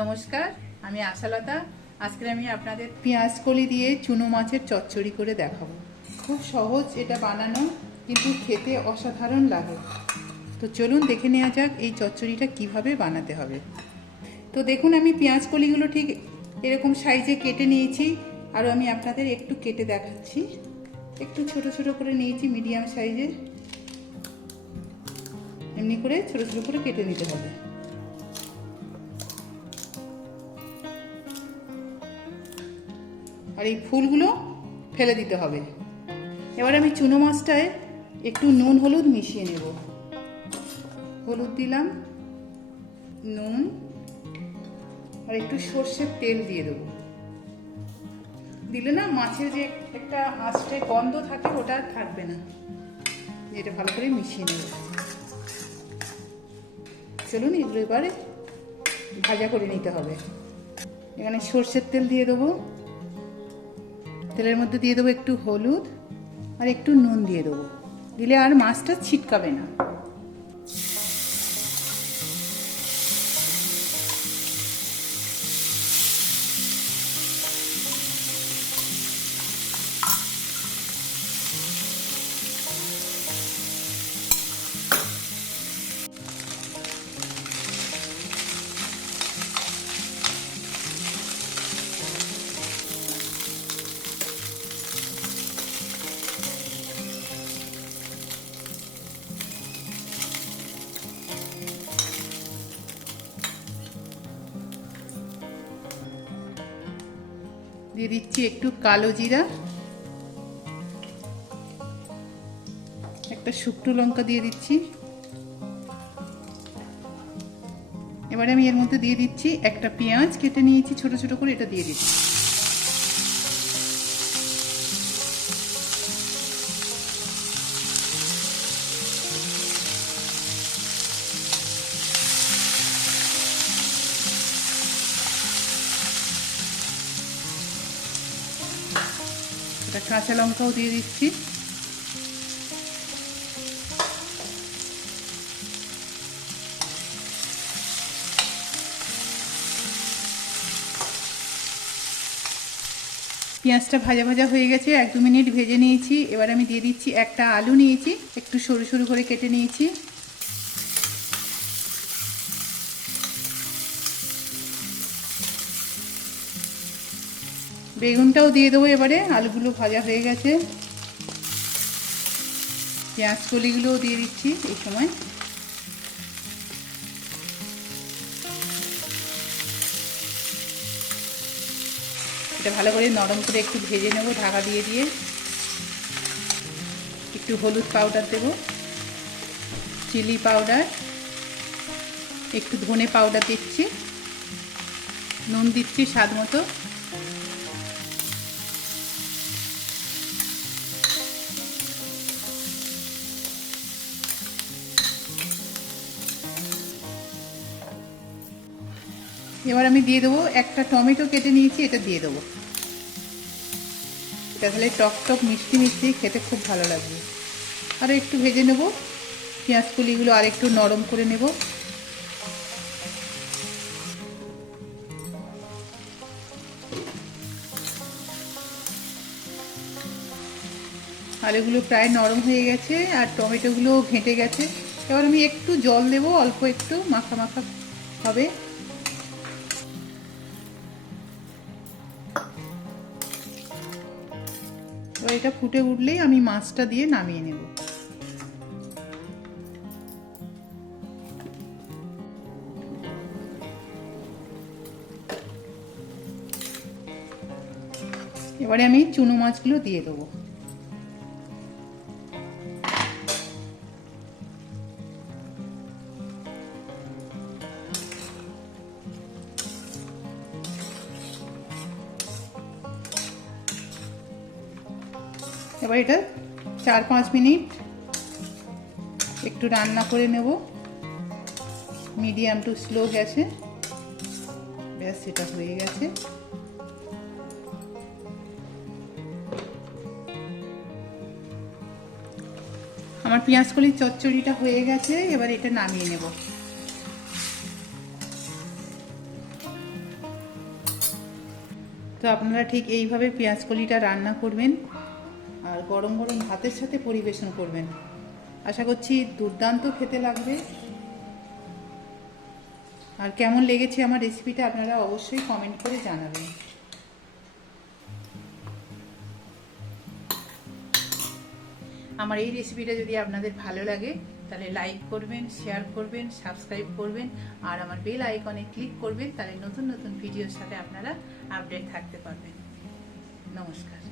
নমস্কার, আমি আশালতা। আজকে আমি আপনাদের পেঁয়াজ কলি দিয়ে চুনো মাছের চচ্চড়ি করে দেখাবো। খুব সহজ এটা বানানো, কিন্তু খেতে অসাধারণ লাগে। তো চলুন দেখে নেওয়া যাক এই চচ্চড়িটা কীভাবে বানাতে হবে। তো দেখুন, আমি পেঁয়াজ কলিগুলো ঠিক এরকম সাইজে কেটে নিয়েছি আর আমি আপনাদের একটু কেটে দেখাচ্ছি। একটু ছোট ছোট করে নিয়েছি, মিডিয়াম সাইজে। এমনি করে ছোট ছোট করে কেটে নিতে হবে। আর এই ফুলগুলো ফেলে দিতে হবে। এবার আমি চুনো মাছটায় একটু নুন, হলুদ মিশিয়ে নেব। হলুদ দিলাম, নুন, আর একটু সর্ষের তেল দিয়ে দেবো। দিলে না মাছের যে একটা আঁচটে গন্ধ থাকে, ওটা আর থাকবে না। এটা ভালো করে মিশিয়ে নেব। চলুন, এগুলো এবারে ভাজা করে নিতে হবে। এখানে সর্ষের তেল দিয়ে দেবো। তেলের মধ্যে দিয়ে দেবো একটু হলুদ আর একটু নুন দিয়ে দেবো। দিলে আর মাছটা ছিটকাবে না। দিয়ে দিচ্ছি একটু কালো জিরা। একটা শুকনো লঙ্কা দিয়ে দিচ্ছি। এবারে আমি এর মধ্যে দিয়ে দিচ্ছি একটা পেঁয়াজ কেটে নিয়েছি, ছোট ছোট করে এটা দিয়ে দিচ্ছি। একটা কাঁচা লঙ্কাও দিয়ে দিচ্ছি। পেঁয়াজটা ভাজা ভাজা হয়ে গেছে, এক দু মিনিট ভেজে নিয়েছি। এবার আমি দিয়ে দিচ্ছি একটা আলু নিয়েছি, একটু সরু সরু করে কেটে নিয়েছি। বেগুনটাও দিয়ে দেবো এবারে, আলুগুলো ভাজা হয়ে গেছে। পেঁয়াজ কলিগুলোও দিয়ে দিচ্ছি এই সময়। এটা ভালো করে নরম করে একটু ভেজে নেব, ঢাকা দিয়ে দিয়ে। একটু হলুদ পাউডার দেব চিলি পাউডার একটু ধনে পাউডার দিচ্ছি। নুন দিচ্ছি স্বাদ মতো। এবার আমি দিয়ে দেবো একটা টমেটো কেটে নিয়েছি, এটা দিয়ে দেবো। এটা তাহলে টক টক মিষ্টি মিষ্টি খেতে খুব ভালো লাগবে। আরও একটু ভেজে নেব, পেঁয়াজ কুলিগুলো আর একটু নরম করে নেব। আলুগুলো প্রায় নরম হয়ে গেছে আর টমেটোগুলো ঘেঁটে গেছে। এবার আমি একটু জল দেব, অল্প একটু, মাখা মাখা হবে। এটা ফুটে উঠলেই আমি মাছটা দিয়ে নামিয়ে নেব। এবারে আমি চুনো মাছগুলো দিয়ে দেবো। এবার এটা চার পাঁচ মিনিট একটু রান্না করে নেব। মিডিয়াম টু স্লো গ্যাসে। ব্যাস সেটা হয়ে গেছে। আমার পেঁয়াজ কলির চচ্চড়িটা হয়ে গেছে, এবার এটা নামিয়ে নেব। তো আপনারা ঠিক এইভাবে পেঁয়াজ কলিটা রান্না করবেন। আর গরম গরম ভাতের সাথে পরিবেশন করবেন। আশা করছি দুর্দান্ত খেতে লাগবে। আর কেমন লেগেছে আমার রেসিপিটা আপনারা অবশ্যই কমেন্ট করে জানাবেন। আমার এই রেসিপিটা যদি আপনাদের ভালো লাগে, তাহলে লাইক করবেন শেয়ার করবেন সাবস্ক্রাইব করবেন, আর আমার বেল আইকনে ক্লিক করবেন, তাহলে নতুন নতুন ভিডিওর সাথে আপনারা আপডেট থাকতে পারবেন। নমস্কার।